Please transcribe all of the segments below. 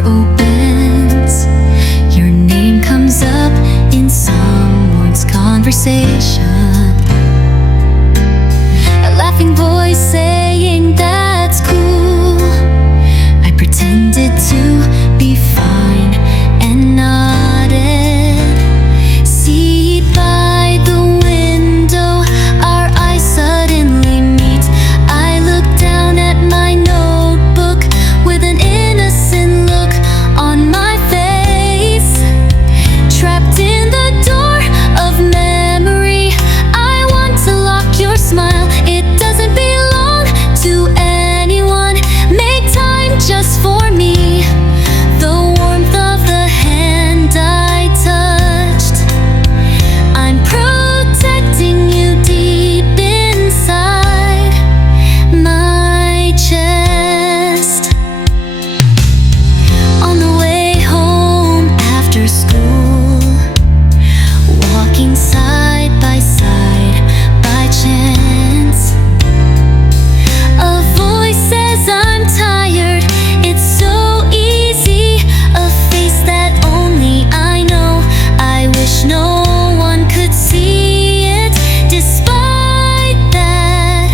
door opens, your name comes up in someone's conversation. A laughing voice saying that's cool. I pretended to be fine and nodded. Seat by the window, our eyes suddenly meet. I look down at my notebook with an innocent look on my face. Trapped in the door of memory, I want to lock your smile. It doesn't belong to anyone. Make time just for me. The warmth of the hand I touched, I'm protecting you deep inside my chest. On the way home after school, walking side by side by chance, a voice says I'm tired. It's so easy, a face that only I know. I wish no one could see it. Despite that,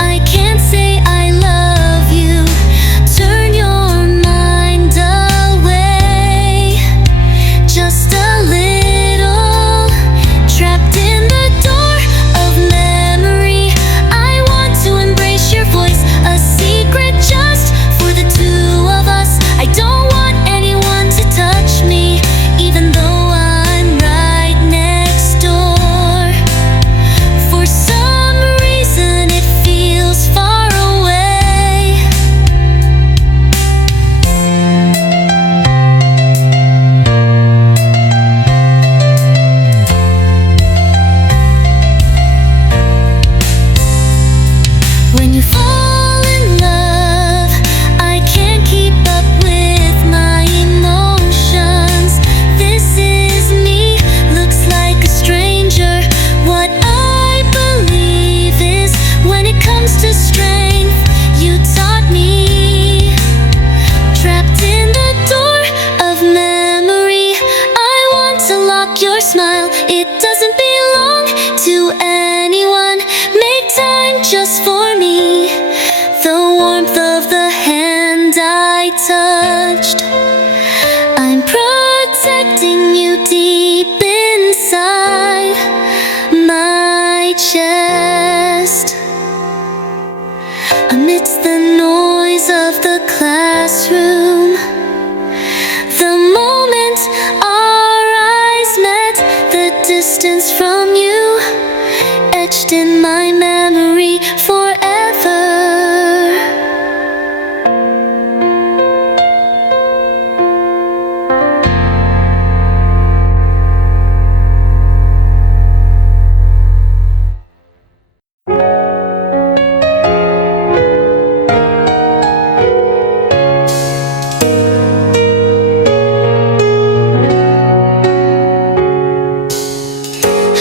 I can't say I love you. Turn your mind away just a little. Trapped in the door of memory, I want to embrace your voice. A secret just for the two of us. I don't want anyone to touch me, even though I'm right next door. For some reason it feels far away. When you fall in love, I can't keep up with my emotions. This is me, looks like a stranger. What I believe is, when it comes to strength, you taught me. Trapped in the door of memory, I want to lock your smile. It doesn't belong to anyone. Make time just for me. The warmth of the hand I touched, I'm protecting you deep inside my chest. Amidst the noise of the classroom, the moment our eyes met, the distance from you etched in my memory forever.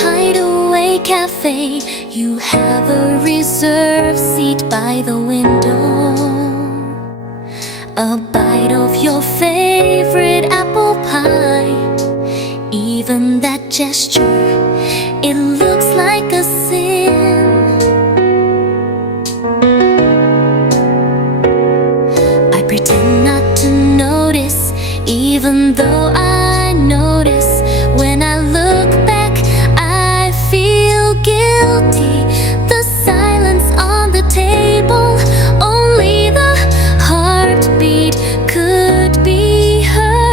Hideaway Cafe, you have a reserved seat by the window. A bite of your favorite apple pie. Even that gesture, it looks like a sin. I pretend not to notice, even though I notice. When I look back, I feel guilty. The silence on the table, only the heartbeat could be heard.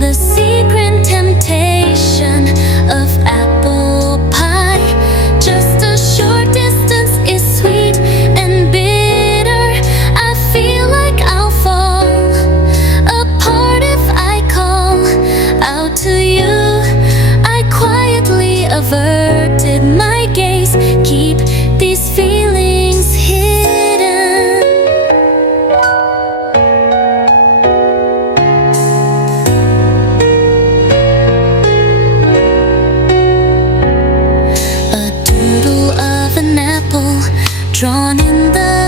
The secret temptation of apple pie, just a short distance is sweet and bitter. I feel like I'll fall apart if I call out to you. I quietly averted my gaze, keep these feelings hidden. A doodle of an apple drawn in the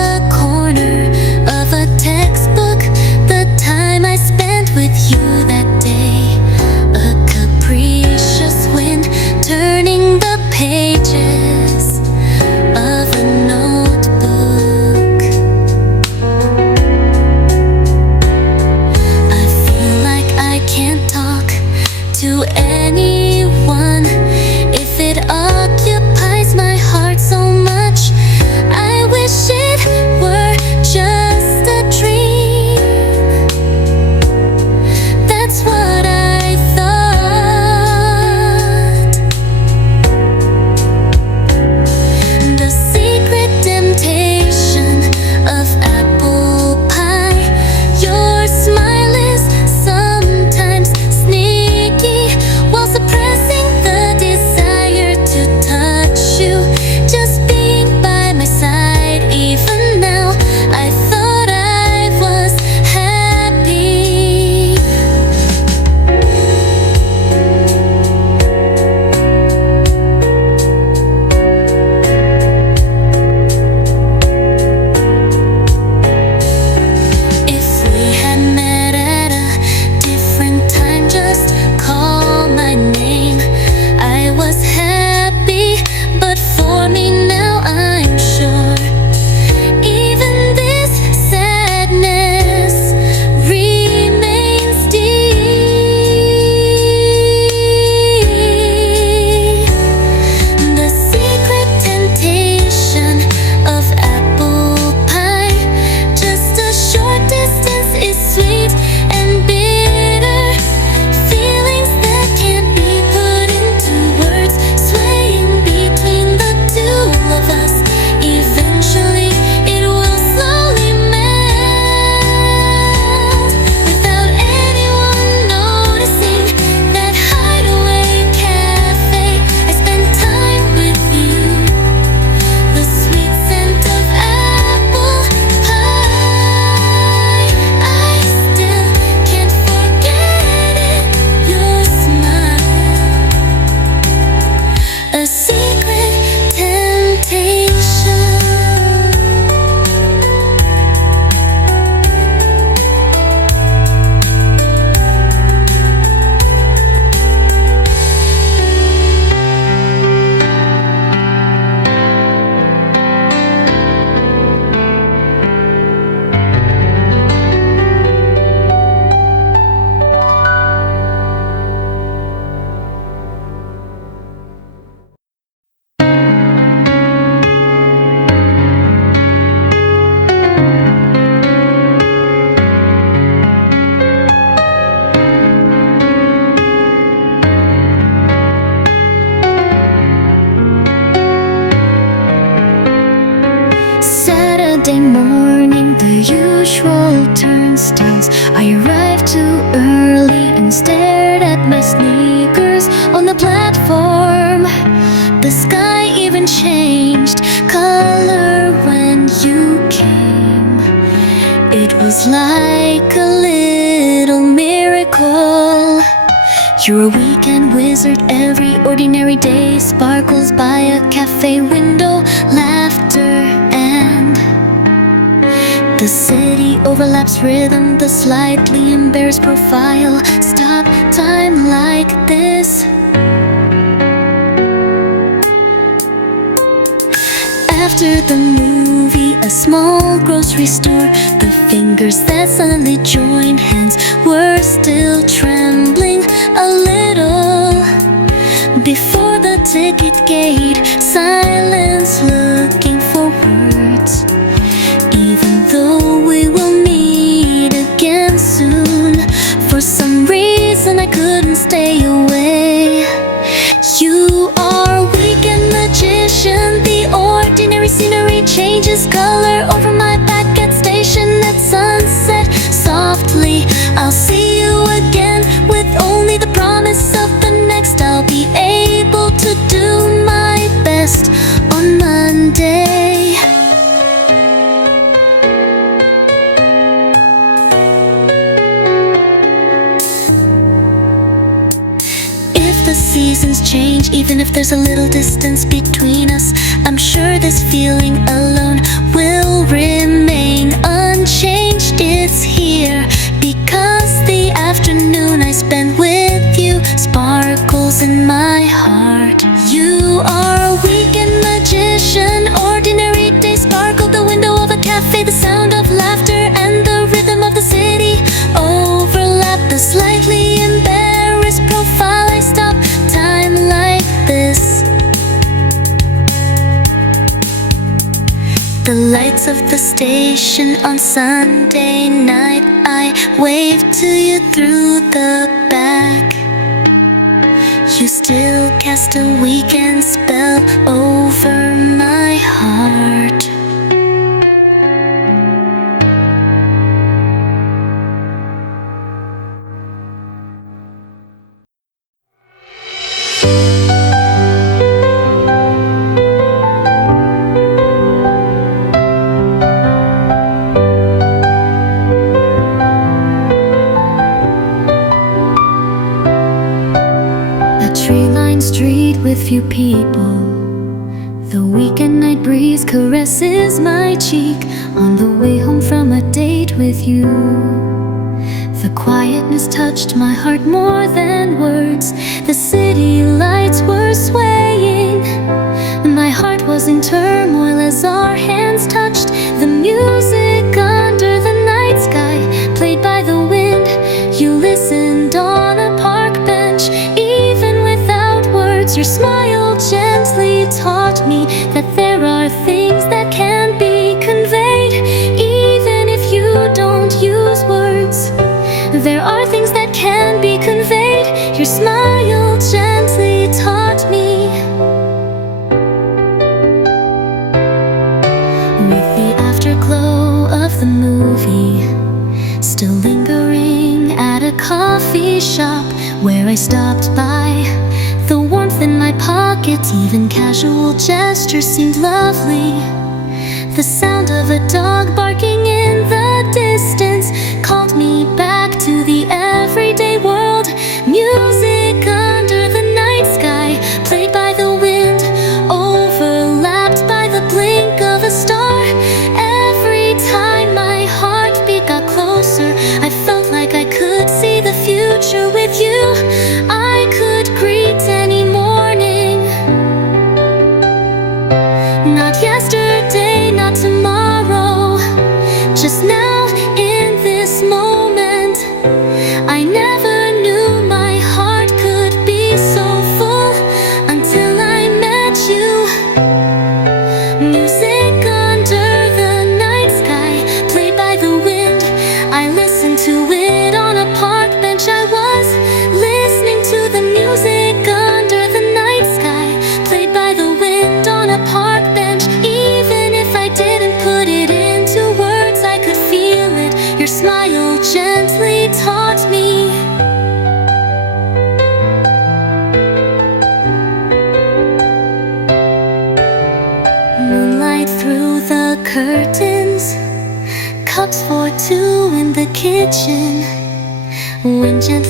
stills. I arrived too early and stared at my sneakers on the platform. The sky even changed color when you came. It was like a little miracle. You're a weekend wizard, every ordinary day sparkles by a cafe window, laughter and the city overlaps rhythm, the slightly embarrassed profile. Stop time like this. After the movie, a small grocery store, the fingers that suddenly joined hands were still trembling a little. Before the ticket gate, silence looking for words. Even though we will meet again soon, for some reason I couldn't stay away. You are a weekend magician, the ordinary scenery changes color over my back at station at sunset. Softly, I'll see you again with only the promise of the next. I'll be able to do my best on Monday. The seasons change, even if there's a little distance between us, I'm sure this feeling alone will remain unchanged. It's here because the afternoon I spent with you sparkles in my heart. You are a weekend magician, ordinary days sparkle the window of a cafe. The sound of laughter and the rhythm of the city overlap, the slightly embarrassed profile. I stop time like this. The lights of the station on Sunday night, I wave to you through the back. You still cast a weekend spell over my heart. Street with few people, the weekend night breeze caresses my cheek on the way home from a date with you. The quietness touched my heart more than words. The city lights were swaying, my heart was in turmoil as our hands touched. The music under the night sky played by the wind. You listened on a park bench, even without words. Your smile gently taught me that there are things that can be conveyed, even if you don't use words. There are things that can be conveyed. Your smile gently taught me. With the afterglow of the movie still lingering at a coffee shop where I stopped by, the warmth in my pockets, even casual gestures seemed lovely. The sound of a dog barking in the distance called me back to the everyday world. Music under the night sky played by the wind, overlapped by the blink of a star. Every time my heartbeat got closer, I felt like I could see the future with you. I could greet any morning, not yesterday, not tomorrow, just now in this moment. I never knew my heart could be so full until I met you. Music under the night sky played by the wind. I listened to it on a park bench. I was listening to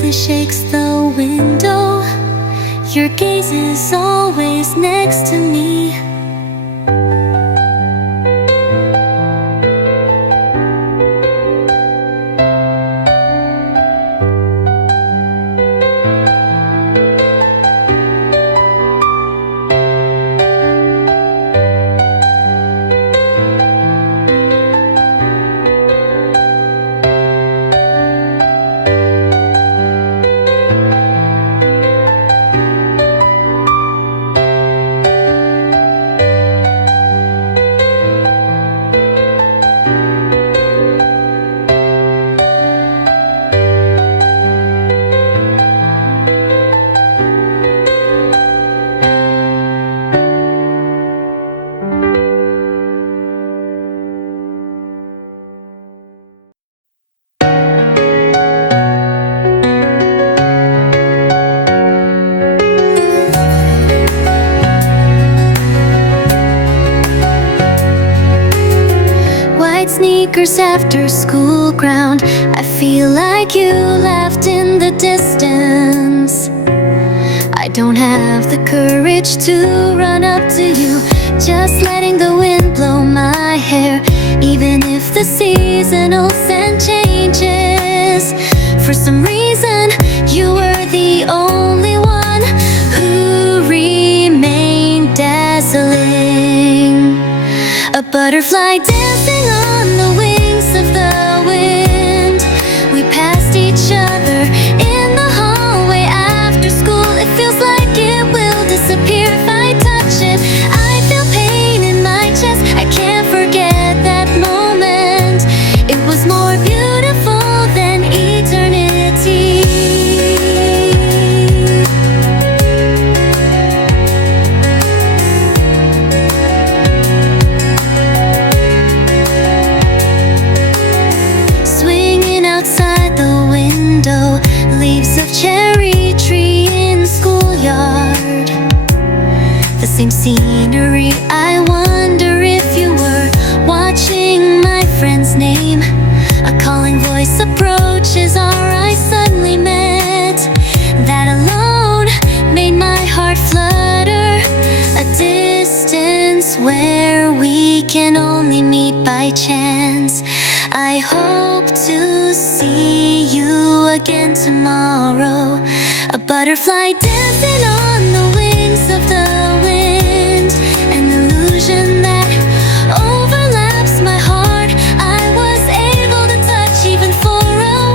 gently shakes the window. Your gaze is always next to me. Sneakers after school ground, I feel like you left in the distance. I don't have the courage to run up to you, just letting the wind blow my hair, even if the seasonal scent changes. For some reason, you were the only one who remained dazzling. A butterfly dancing on the wings of the wind. We passed each other in the hallway after school. It feels like it will disappear if I touch it. I feel pain in my chest. I can't forget that moment. It was more beautiful than eternity. Outside the window, leaves of cherry tree in schoolyard. The same scenery, I wonder if you were watching my friend's name. A calling voice approaches our eyes suddenly met. That alone made my heart flutter. A distance where we can only meet by chance. I hope to see you again tomorrow. A butterfly dancing on the wings of the wind. An illusion that overlaps my heart. I was able to touch even for a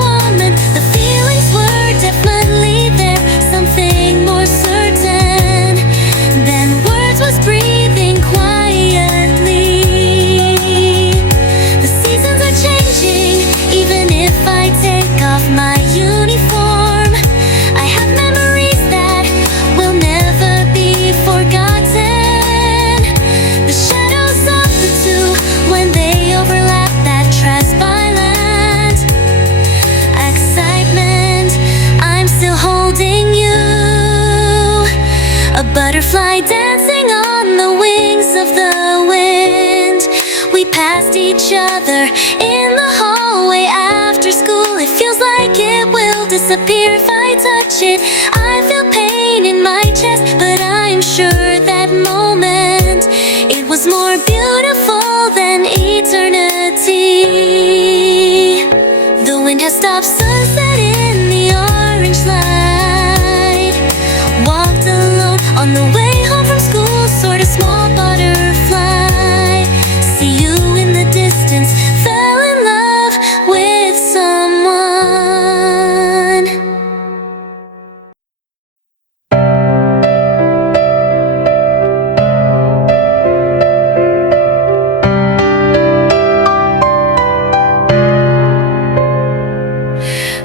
moment. The feelings were definitely there. Something more certain than words was breathing quietly. Even if I take off my uniform, I have memories that will never be forgotten. The shadows of the two, when they overlap, that transparent excitement, I'm still holding you. A butterfly dancing on the wings of the wind. We passed each other in the hallway after school. It feels like it will disappear if I touch it. I feel pain in my chest, but I'm sure that moment, it was more beautiful than eternity. The wind has stopped, sunset in the orange light. Walked alone on the way home from school, sort of small butterfly. See you in the distance, fell in love with someone.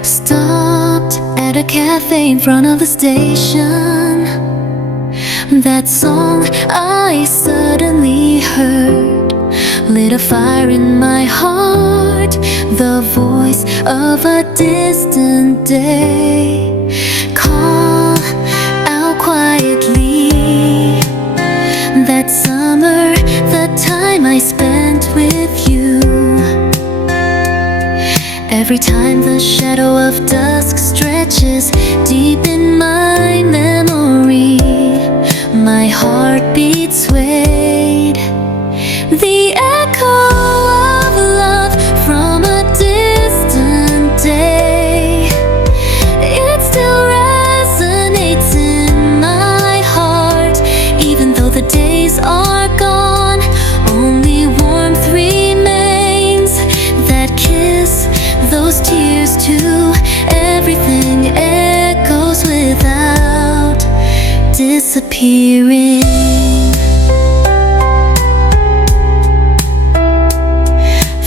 Stopped at a cafe in front of the station. That song I suddenly heard lit a fire in my heart. The voice of a distant day. Call out quietly. That summer, the time I spent with you. Every time the shadow of dusk stretches deep in my memory, my heartbeat swayed. The echo of love from a distant day, it still resonates in my heart. Even though the days are gone, only warmth remains. That kiss, those tears too, everything echoes without disappearing.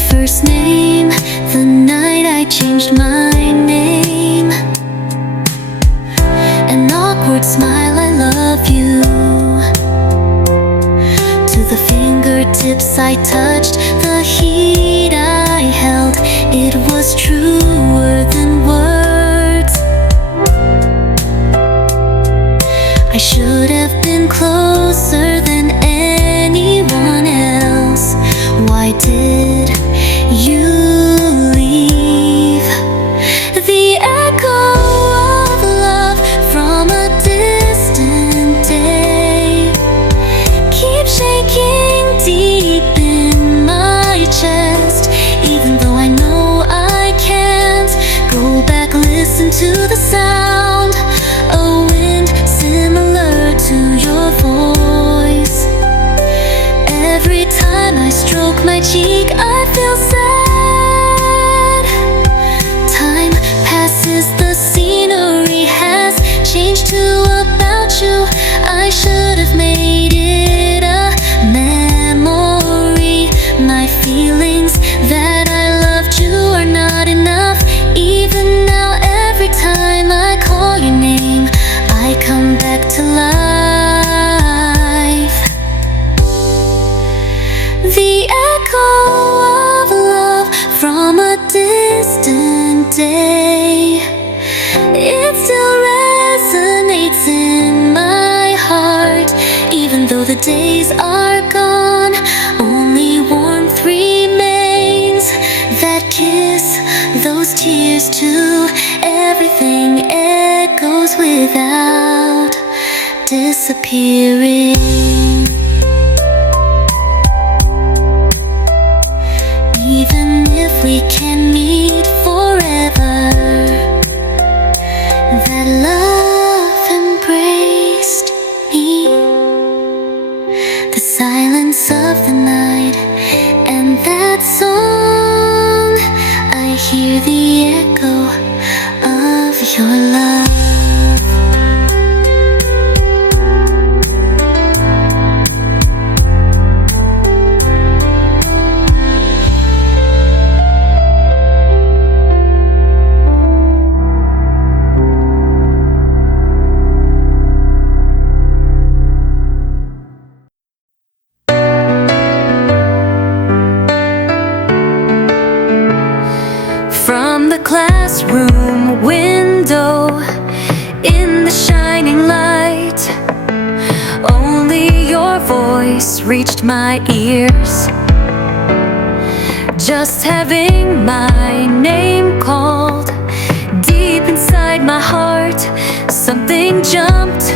First name, the night I changed my name. An awkward smile, I love you. To the fingertips I touched, the heat I held, it was truer than words. I should have been closer than anyone else. Why did you leave? The echo of love from a distant day keeps shaking deep in my chest. Even though I know I can't go back, listen to the sound, a wind similar to your voice. Every time I stroke my cheek, I feel sad. Time passes, the scenery has changed to about you. I should have made it a memory. My feelings that I loved you are not enough. Even now, every time I call your name, I come back to life. The echo of love from a distant day, it still resonates in my heart. Even though the days are gone, only warmth remains. That kiss, those tears too, everything echoes without disappearing. Even if we can meet forever, that love embraced me. The silence of the night and that song, I hear the echo of your love. From the classroom window, in the shining light, only your voice reached my ears. Just having my name called, deep inside my heart, something jumped.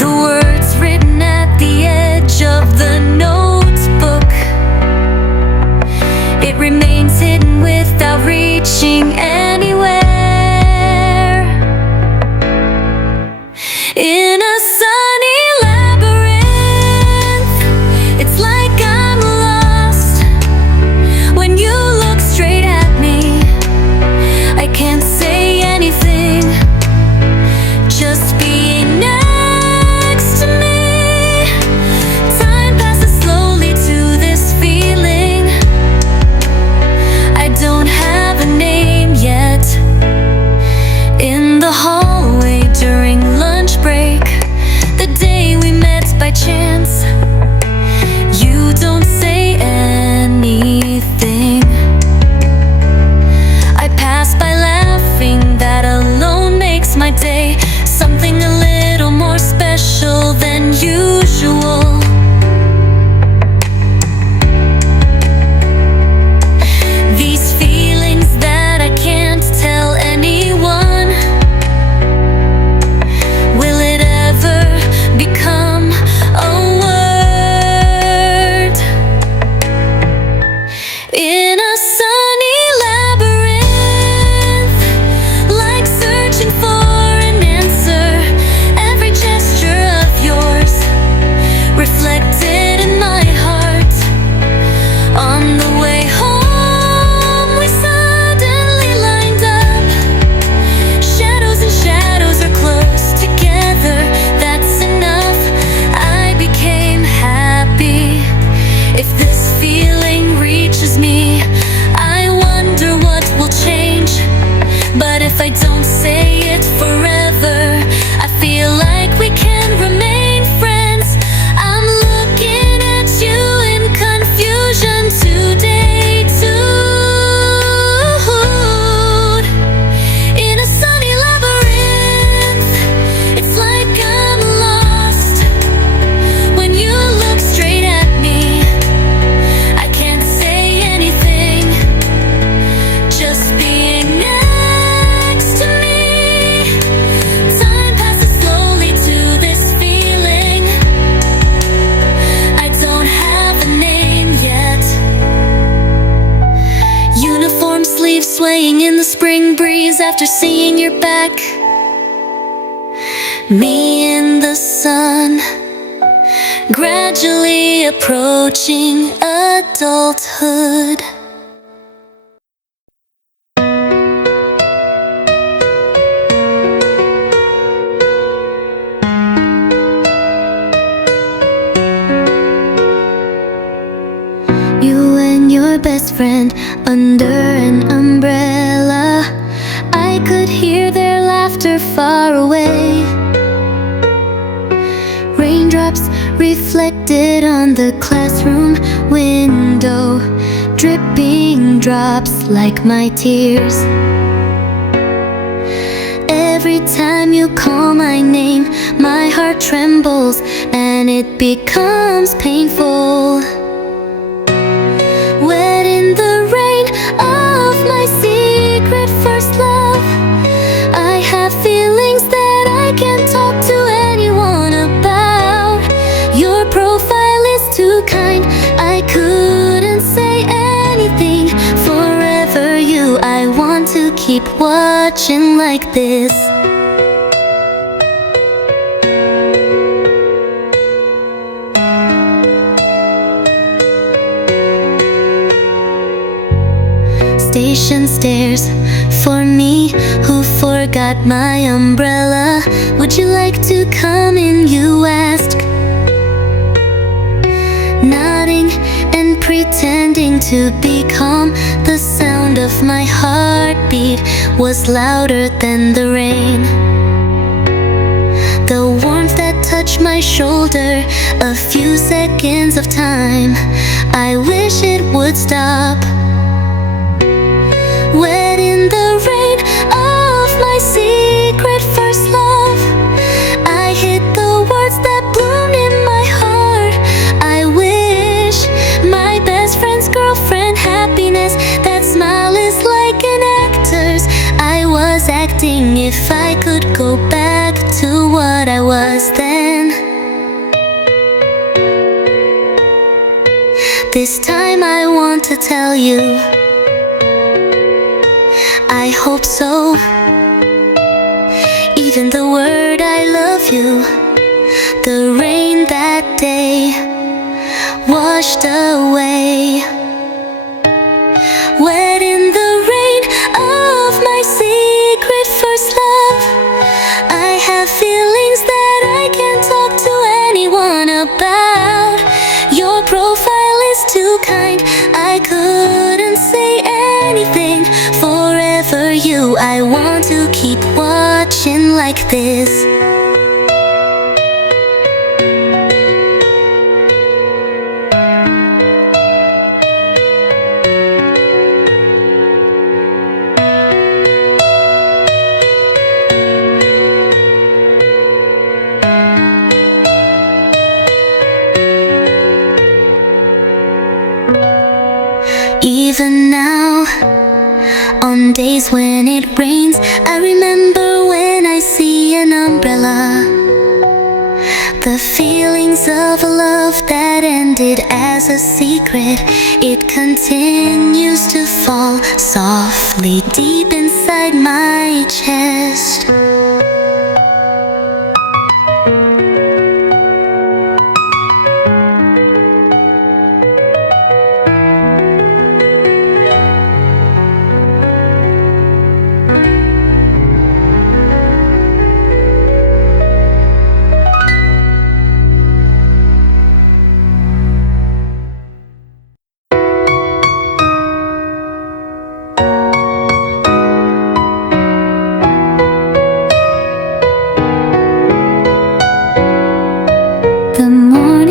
The words written at the edge of the notebook, it remains hidden without reaching anywhere. In a sunny labyrinth, it's like I'm lost when you look straight sleeves swaying in the spring breeze after seeing your back. Me in the sun, gradually approaching adulthood. You and your best friend under an umbrella, I could hear their laughter far away. Raindrops reflected on the classroom window, dripping drops like my tears. Every time you call my name, my heart trembles and it becomes painful. Wet in the rain of my secret first love, I have feelings that I can't talk to anyone about. Your profile is too kind, I couldn't say anything. Forever you, I want to keep watching like this. Station stairs for me who forgot my umbrella. Would you like to come in, you ask? Nodding and pretending to be calm, the sound of my heartbeat was louder than the rain. The warmth that touched my shoulder, a few seconds of time, I wish it would stop. Wet in the rain of my secret first love, I hid the words that bloomed in my heart. I wish my best friend's girlfriend happiness, that smile is like an actor's. I was acting. If I could go back to what I was then, this time I want to tell you, I hope so. Even the word I love you, the rain that day washed away. Wet in the rain of my secret first love, I have feelings that I can't talk to anyone about. Your profile is too kind, I couldn't say anything. Forever you, I want to keep watching like this. Even now, on days when it rains, I remember when I see an umbrella. The feelings of a love that ended as a secret, it continues to fall softly deep inside my chest.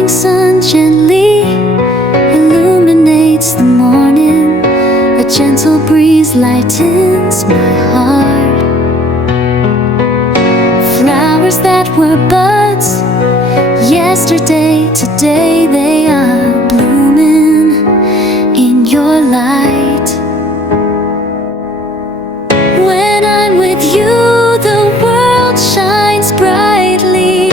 Sun gently illuminates the morning. A gentle breeze lightens my heart. Flowers that were buds yesterday, today they are blooming in your light. When I'm with you, the world shines brightly.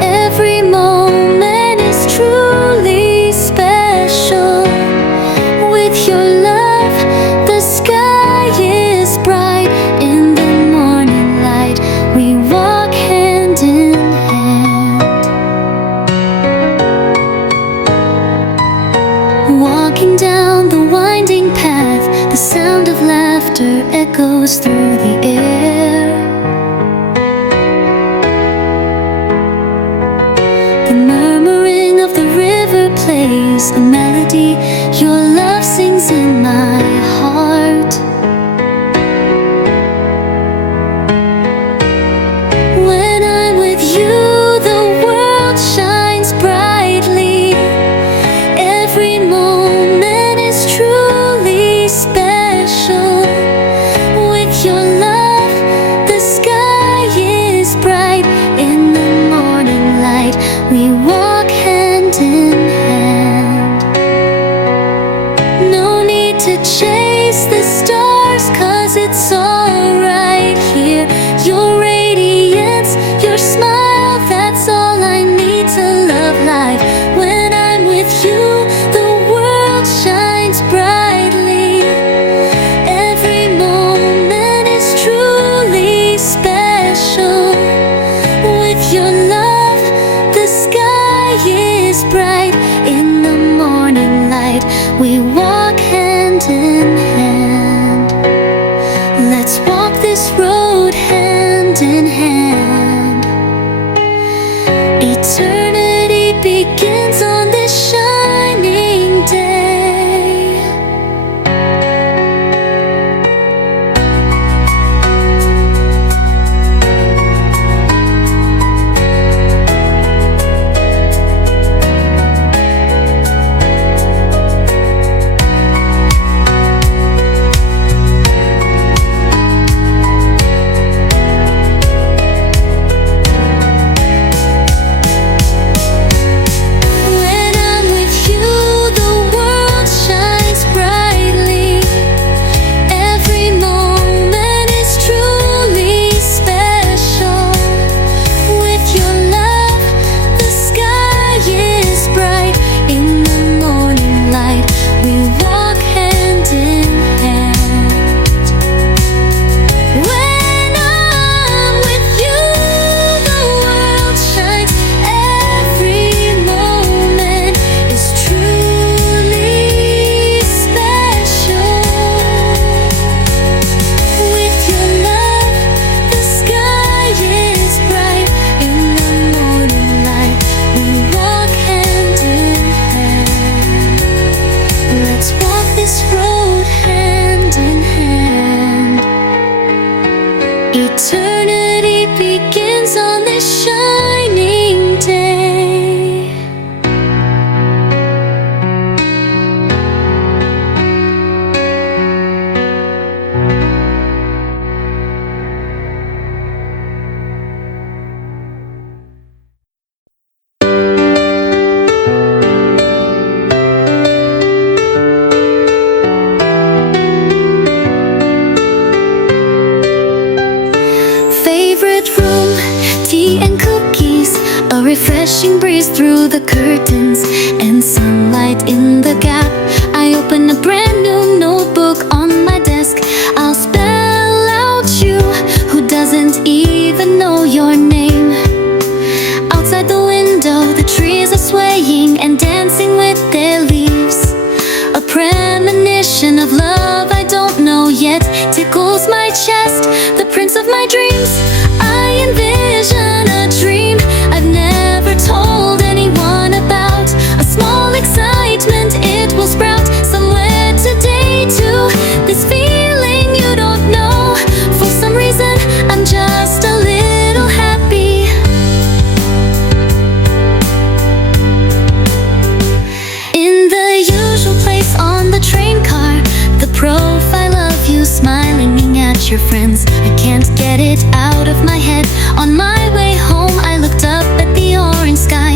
Every moment is truly special. With your love, the sound of laughter echoes through the air. The murmuring of the river plays a melody. Your love sings in my heart. When I'm with you, the world shines brightly. Every moment is truly special. With your love, the sky is bright. In the morning light, we walk hand in hand. No need to chase the stars, 'cause it's alright here. Your radiance, your smile, that's all I need to love life. When I'm with you, the world shines brightly. Every moment is truly special. With your love, the sky is bright. In the morning light, we walk hand in hand. Let's walk this road hand in hand. Eternity begins on this shining day. When I'm with you, the world shines brightly. Every moment is truly special. With your love, the sky is bright. In the morning light, we walk hand in hand. When I'm with you, the world shines. Every moment is truly special. With your love, the sky is bright. In the morning light, we walk hand in hand. Let's walk this road hand in hand. Eternity begins on this shining day. Favorite room, tea and cookies, a refreshing breeze through the curtains, and sunlight in the gap. I open a brand new notebook on my desk. I'll spell out you, who doesn't even know your name. Outside the window, the trees are swaying and dancing with their leaves. A premonition of love I don't know yet tickles my chest. The prince of my dreams, I envision a dream I've never told anyone about. A small excitement, it will sprout somewhere today too. This feeling you don't know. For some reason, I'm just a little happy. In the usual place on the train car, the profile of you smiling at your friends. I can't get it out of my head. On my way home, I looked up at the orange sky.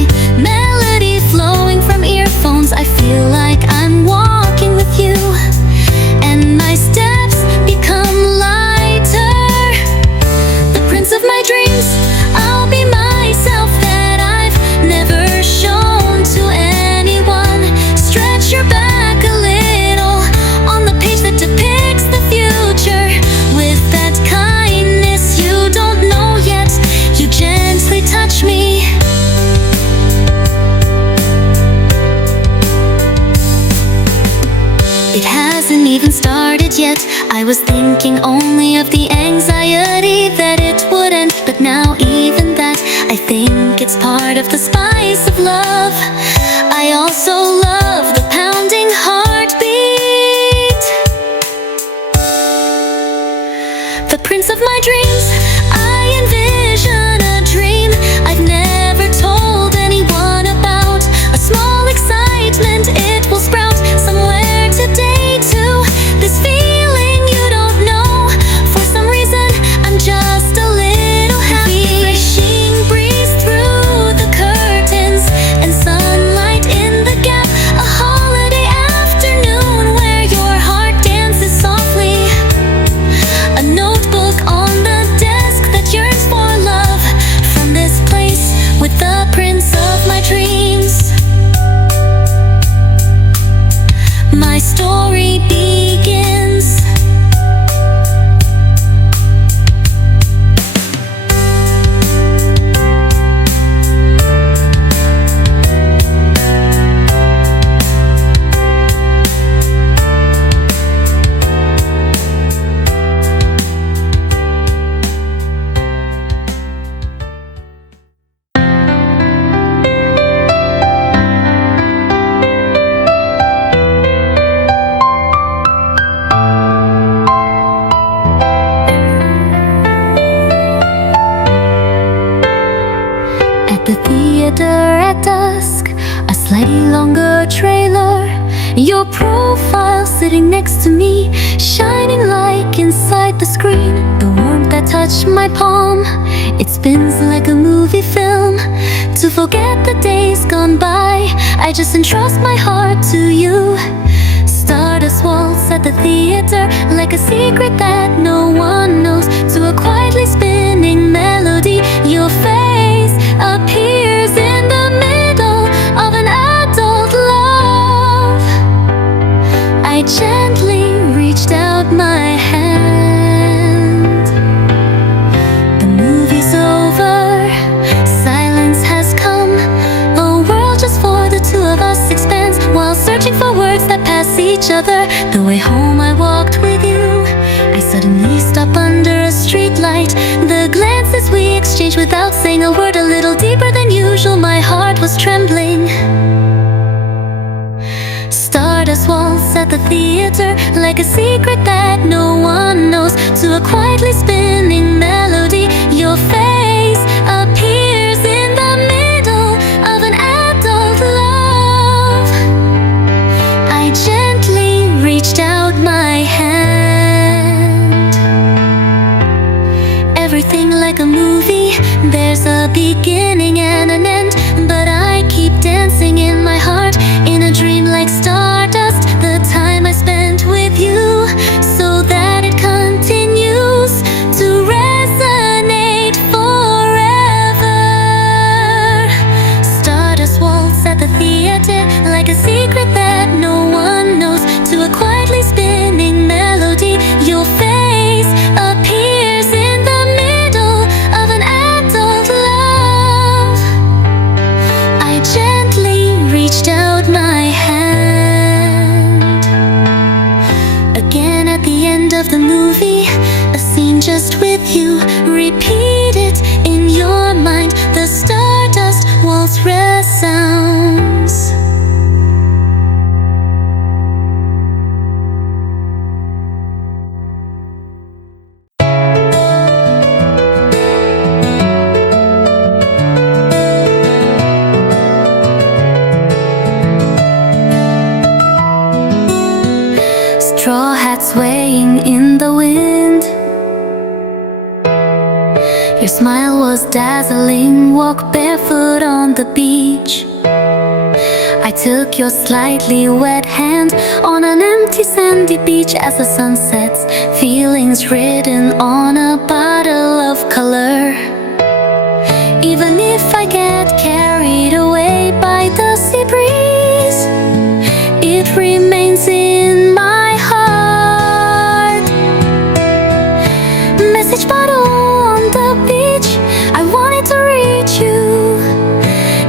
Melody flowing from earphones. I feel like I'm walking with you, and my steps become lighter. The prince of my dreams, I'll be myself that I've never shown to anyone. Stretch your back a little on the page that depicts the future. With that kindness you don't know yet, you gently touch me. I was thinking only of the anxiety that it would end, but now even that, I think it's part of the spice of love. I also love the pounding heartbeat, the prince of my dreams. I envision a dream I've never told anyone about, a small excitement, it will sprout somewhere today too. This feeling you don't know, for some reason I'm just a little happy. Refreshing breeze through the curtains and sunlight in the gap, a holiday afternoon where your heart dances softly, a notebook on the desk that yearns for love, from this place with the prince of my dreams. My story begins. At the theater at dusk, a slightly longer trailer, your profile sitting next to me, shining like inside the screen. The warmth that touched my palm, it spins like a movie film. To forget the days gone by, I just entrust my heart to you. Stardust Waltz at the theater, like a secret that no one knows. To a quietly spinning melody, your face appears in the middle of an adult love. I gently reached out my hand. The movie's over, silence has come, a world just for the two of us expands, while searching for words that pass each other. The way home I walked with you, I suddenly stopped under a streetlight. The glances we exchanged without saying a word, a little deeper than usual, my heart was trembling. Stardust Waltz at the theater, like a secret that no one knows. To a quietly spinning melody, your face appears in the middle of an adult love. I gently reached out my hand. Everything like a movie, there's a beginning and an end, but I keep dancing in my heart, in a dream like stardust. The time I spent with you, so that it continues to resonate forever. Stardust Waltz at the theater, like a secret that no one knows. To a quietly spinning melody, your face appears in the middle of an adult love. I gently reached out my hand. Again at the end of the movie, a scene just with you. Repeat it in your mind, the Stardust Waltz resounds. Straw hats swaying in the wind, your smile was dazzling. Walk barefoot on the beach. I took your slightly wet hand on an empty sandy beach. As the sun sets, feelings written on a bottle of color. Even if I get carried away by the sea breeze, it remains in my heart. Message bottle on the beach, I wanted to reach you.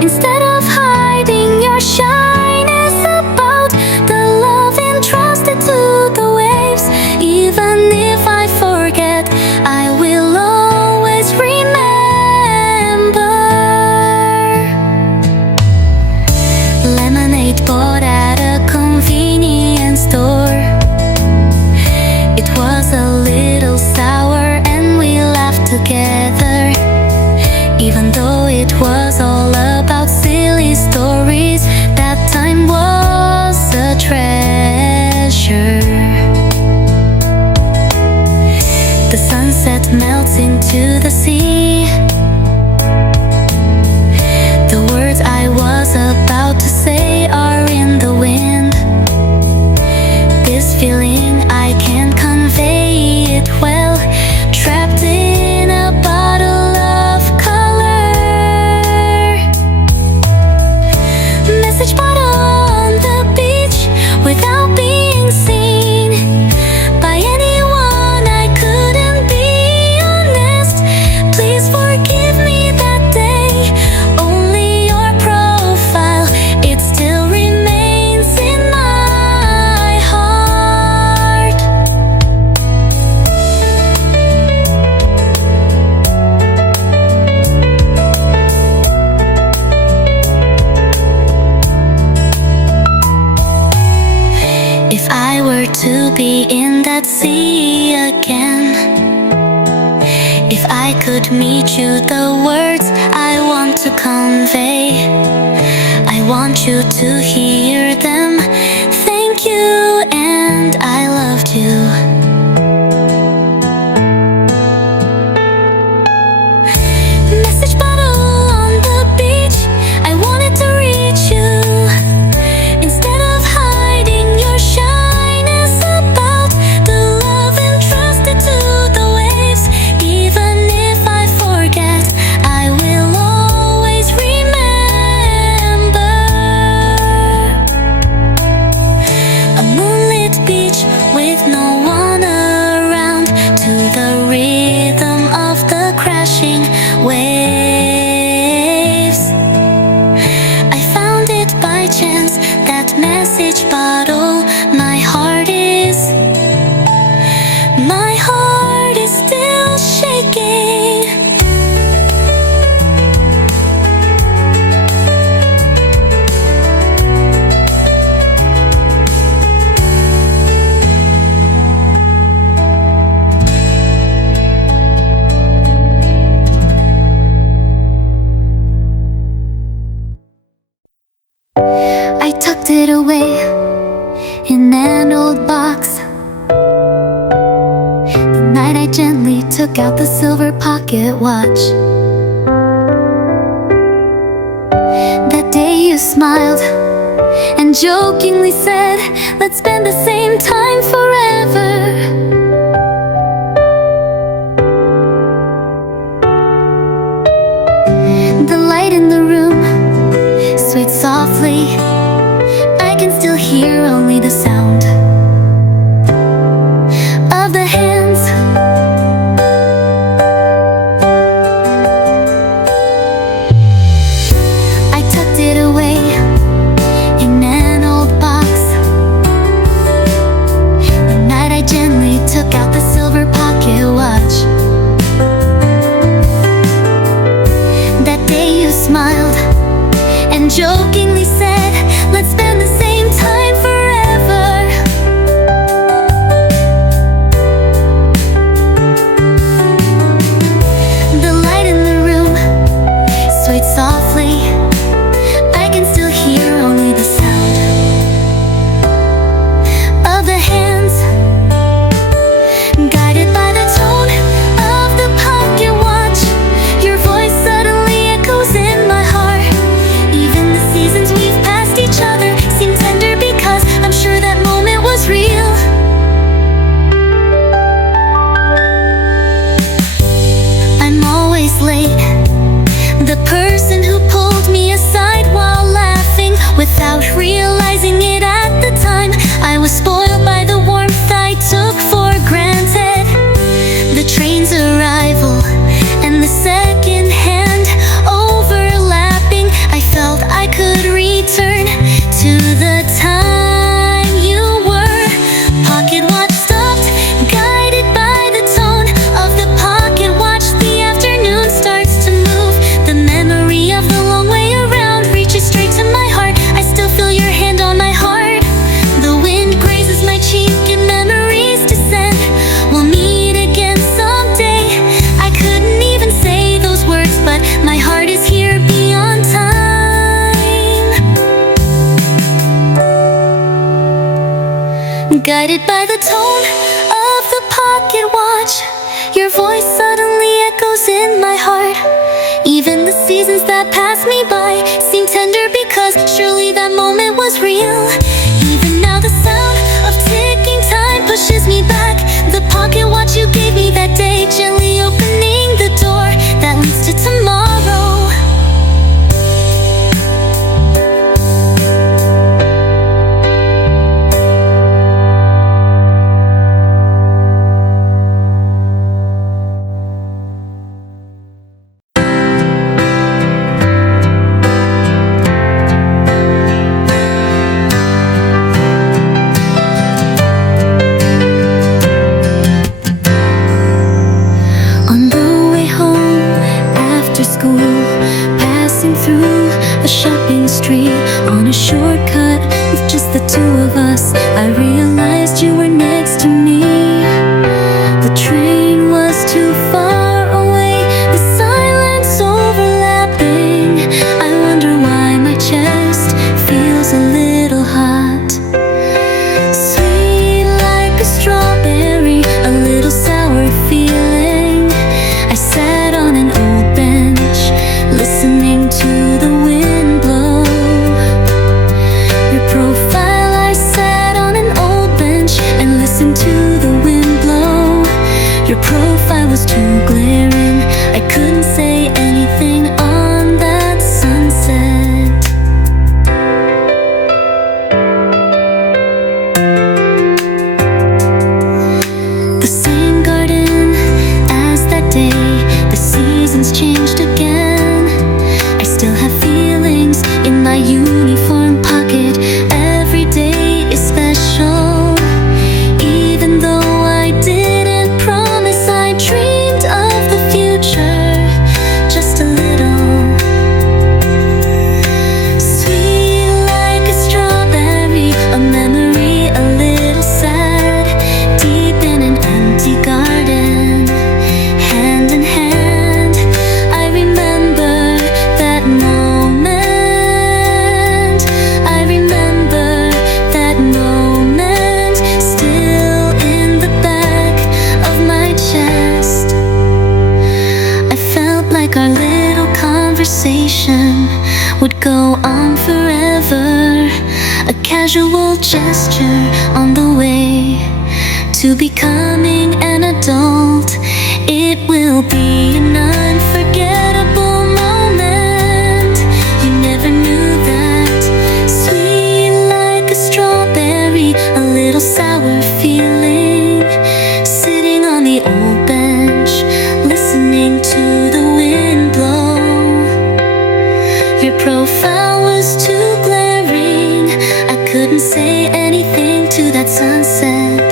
Instead of hiding your shyness about the love entrusted to the waves, even sunset melts into the sea. The words I was about to say are in the wind. This feeling I can't convey it well, trapped in a bottle of color. Message bottle on the beach without being seen by anyone. I couldn't be honest. Please forgive me that day. Only your profile, it still remains in my heart. If I were to be in that sea again, if I could meet you, the words I want to convey, I want you to hear them. Thank you and I loved you. Message bottle on the beach, I wanted to reach you. Instead of hiding your shyness about the love entrusted to the waves, even if I forget, I will always remember. A moonlit beach with no one around, to the rhythm of the crashing waves. I found it by chance, that message bottle. My heart is still shaking. I tucked it away in an old box. The night I gently took out the silver pocket watch. That day you smiled and jokingly said, let's spend the same time forever. The light in the room swayed softly. I can still hear only the sound of the hands. I tucked it away in an old box. The night I gently took out the silver pocket watch. That day you smiled and jokingly said, let's spend the same time forever. The light in the room swayed softly. I can still hear only the sound. seasons that passed me by seem tender because surely that moment was real. Even now the sound of ticking time pushes me back. The pocket watch you gave me that day, gently opening the door that leads to tomorrow. Passing through a shopping street on a shortcut with just the two of us, I realized you were next to me. The train was too far away, the silence overlapping. I wonder why my chest feels a little hot. Sweet like a strawberry, a little sour feeling. I sat on an old bench, listening to the wind blow. Your profile, I sat on an old bench and listened to the wind blow. Your profile was too glaring, I couldn't say anything on that sunset. The same garden as that day, the seasons changed again. I still have feelings in my uniform pocket. Every day is special. Even though I didn't promise, I dreamed of the future just a little. Sweet like a strawberry, a memory a little sad. Deep in an empty garden, hand in hand, I remember that moment. I remember that moment, still in the back of my chest. I felt like our little conversation would go on forever, a casual gesture on the way to becoming an adult. It will be an unforgettable moment. You never knew that. Sweet like a strawberry, a little sour feeling. Sitting on the old bench, listening to the wind blow. Your profile was too glaring, I couldn't say anything to that sunset.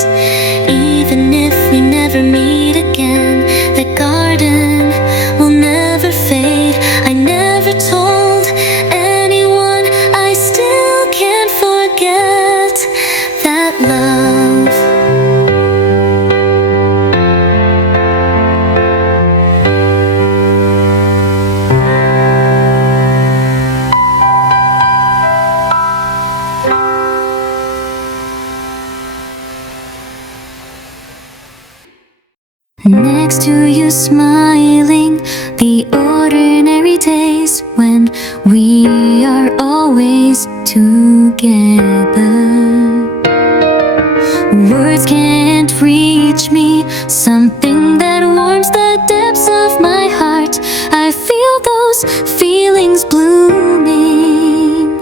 Even if we never meet again, that garden will never fade. I never told anyone, I still can't forget that love. Next to you smiling, the ordinary days when we are always together. Words can't reach me, something that warms the depths of my heart. I feel those feelings blooming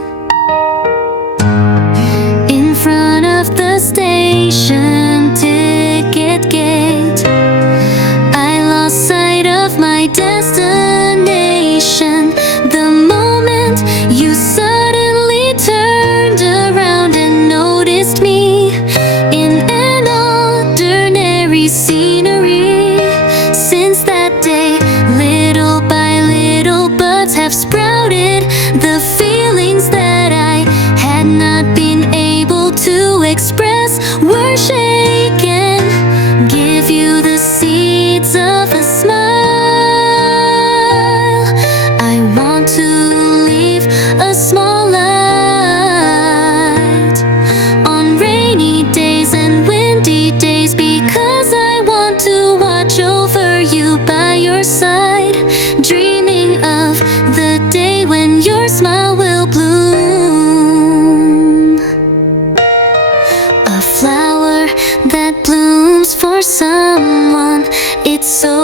in front of the station ticket gate. I lost sight of my destination the moment you suddenly turned around and noticed me in an ordinary scenery. someone. It's so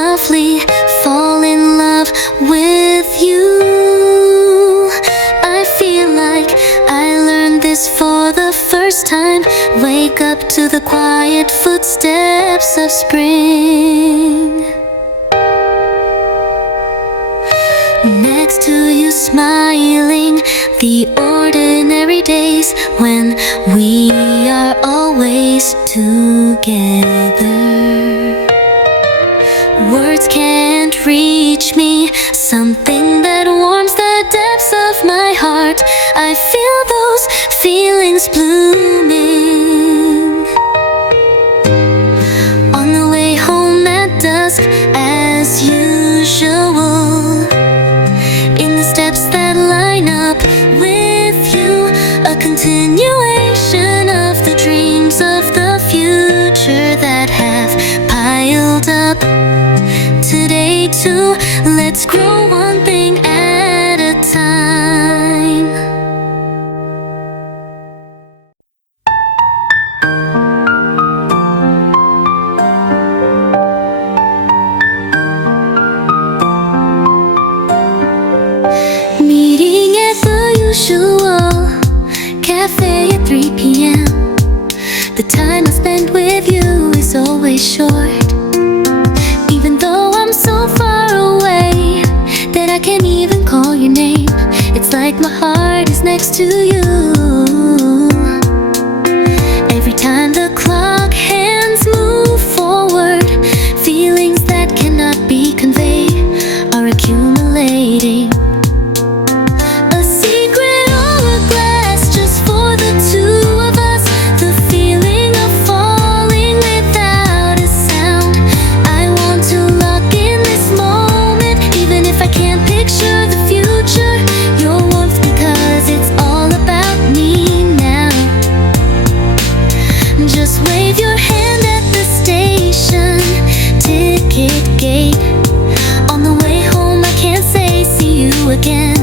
lovely, fall in love with you. I feel like I learned this for the first time. Wake up to the quiet footsteps of spring. Next to you smiling, the ordinary days when we are always together. Words can't reach me, something that warms the depths of my heart. I feel those feelings blooming. On the way home at dusk, as usual, in the steps that line up with you, a continuation of the dreams of the future that have piled up. Today too, let's grow one thing at a time. Meeting at the usual cafe at 3 p.m. The time I spend with you is always short. Even though I'm so far away that I can't even call your name, it's like my heart is next to you. Every time the clock hands move forward, feelings that cannot be conveyed are accumulating. A secret hourglass just for the two of us. The feeling of falling without a sound. I want to lock in this moment, even if I can't picture the future. Your warmth, because it's all about me now. Just wave your hand at the station ticket gate. On the way home I can't say see you again.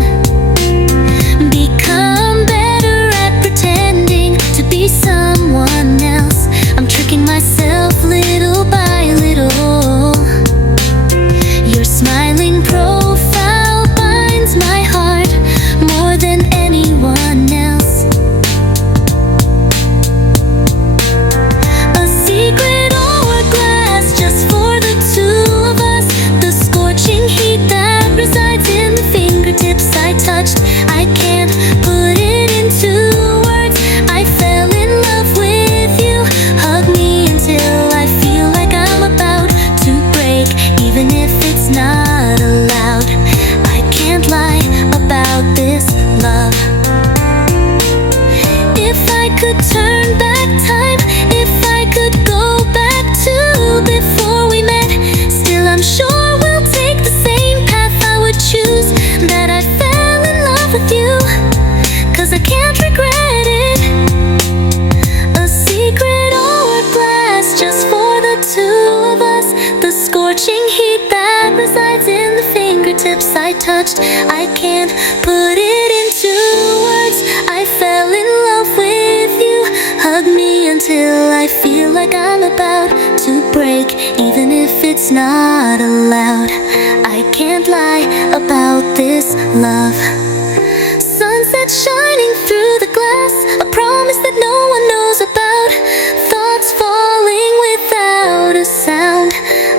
Become better at pretending to be someone else. I'm tricking myself little by little. Your smiling profile binds my heart more than anyone else. A secret hourglass just for the two of us. The scorching heat that resides in the fingertips I touched. I can't put it into words. I fell in love with you. Hug me until I feel like I'm about to break, even if it's not allowed. I can't lie about this love. If I could turn back time, if I could go back to before we met, still I'm sure we'll take the same path I would choose. That I fell in love with you, 'cause I can't regret it. A secret hourglass just for the two of us. The scorching heat that resides in the fingertips I touched. I can't put it into words. I fell in love with you. Hug me until I feel like I'm about to break, even if it's not allowed. I can't lie about this love. Sunset shining through the glass, a promise that no one knows about. Thoughts falling without a sound.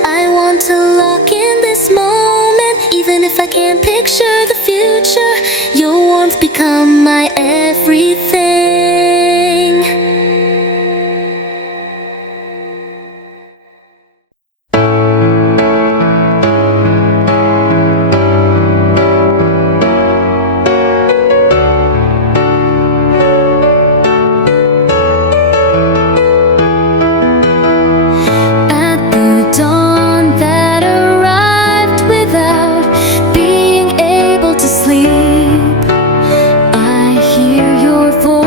I want to lock in this moment, even if I can't picture the future. Your warmth become my everything. At the dawn that arrived without being able to sleep, I hear your voice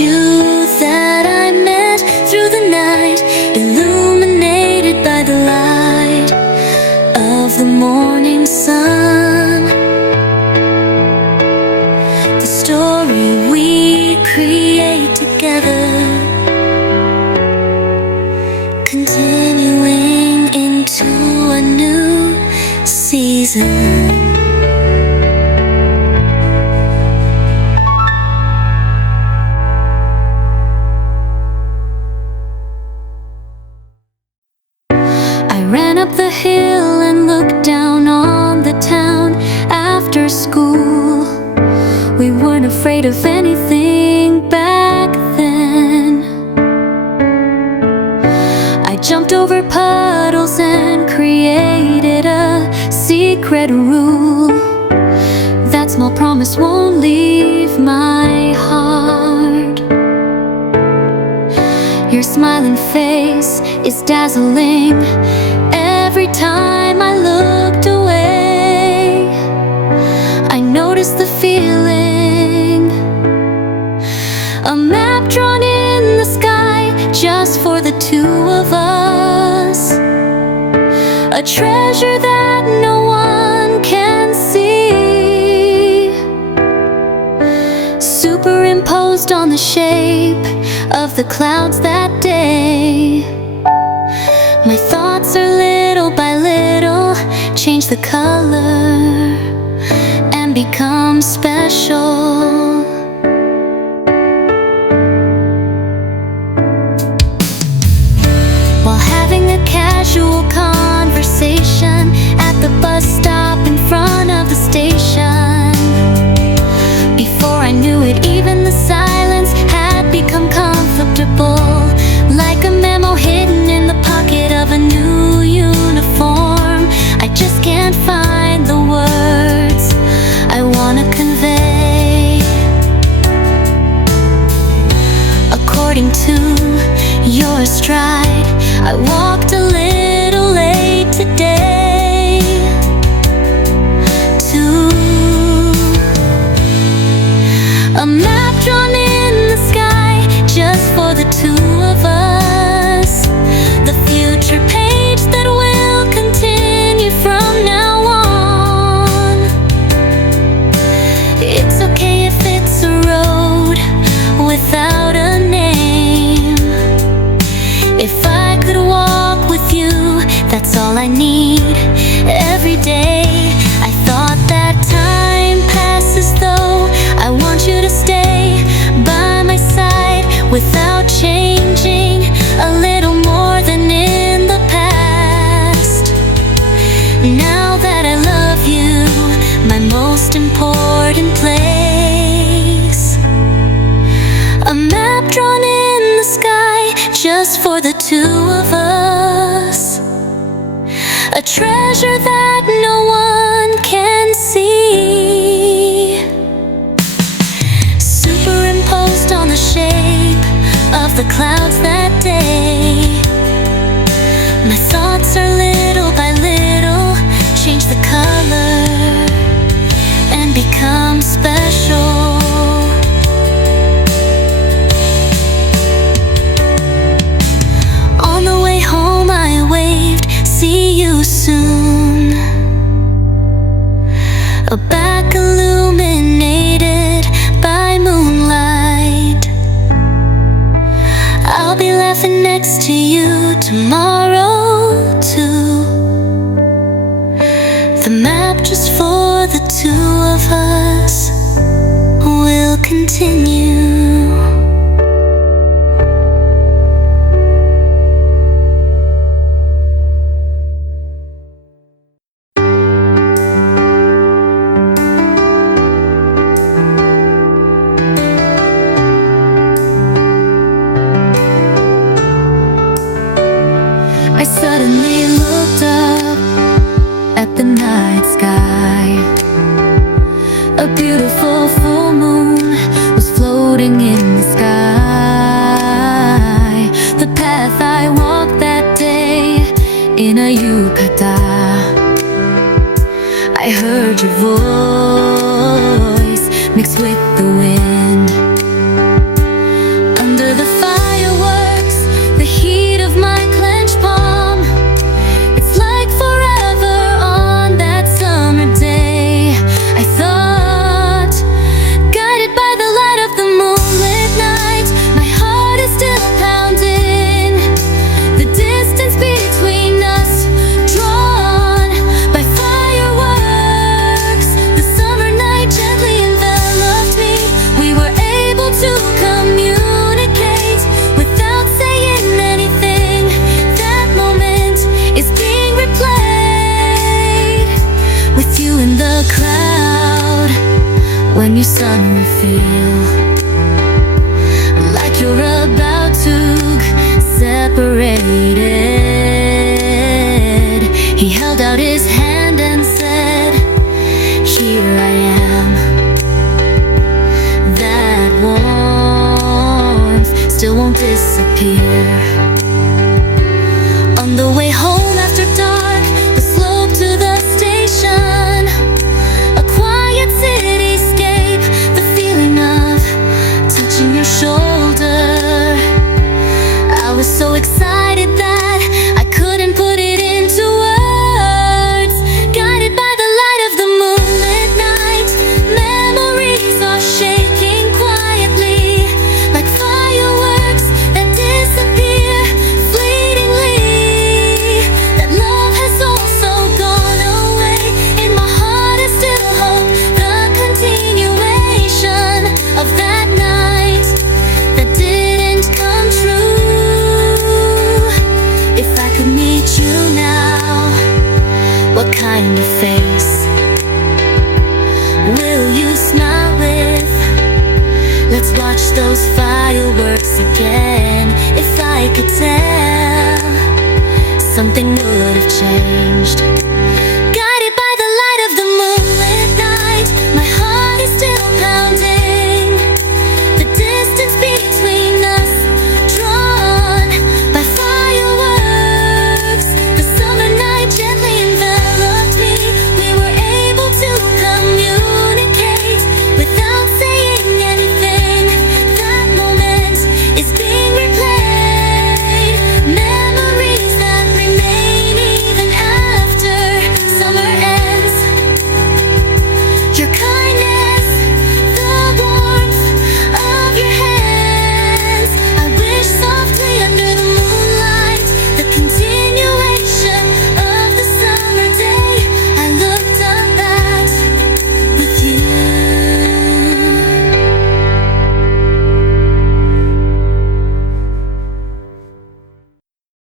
you that I met through the night, illuminated by the light of the morning sun. The story we create together, continuing into a new season. Up the hill and looked down on the town after school. We weren't afraid of anything back then. I jumped over puddles and created a secret rule. That small promise won't leave my heart. Your smiling face is dazzling. Every time I looked away, I noticed the feeling. A map drawn in the sky just for the two of us. A treasure that no one can see. Superimposed on the shape of the clouds that day. My thoughts are little by little change the color and become special. While having a casual conversation at the bus stop in front of the station, before I knew it, even the silence had become comfortable, like a memo hidden in the pocket of a new uniform. I just can't find the words I wanna convey. According to your stride, I walked a little late today to a map drawn in the sky just for the two of us. The future page that will continue from now on. It's okay if it's a road without a name. If I could walk with you, that's all I need every day. I thought that time passes though. I want you to stay by my side without changing a little more than in the past. Now that I love you, my most important place. A map drawn in the sky just for the two of us. A treasure that no one can see. Superimposed on the shape of the clouds that day. My thoughts are little by little change the color and become special. On the way home I waved, see you soon. A back illuminated by moonlight. I'll be laughing next to you tomorrow too. The map just for the two of us will continue. I suddenly looked up at the night sky. A beautiful full moon was floating in the sky. The path I walked that day in a yukata, I heard your voice mixed with the wind. won't disappear. On the way home after dark, the slope to the station, a quiet cityscape, the feeling of touching your shoulder. I was so excited that I couldn't put it into words. Guided by the light of the moonlit night, memories are shaking quietly, like fireworks that disappear fleetingly. That love has also gone away. In my heart I still hope the continuation of that night that didn't come true. If I could meet you now, what kind of face will you smile with? Let's watch those fireworks again. If I could tell, something would have changed.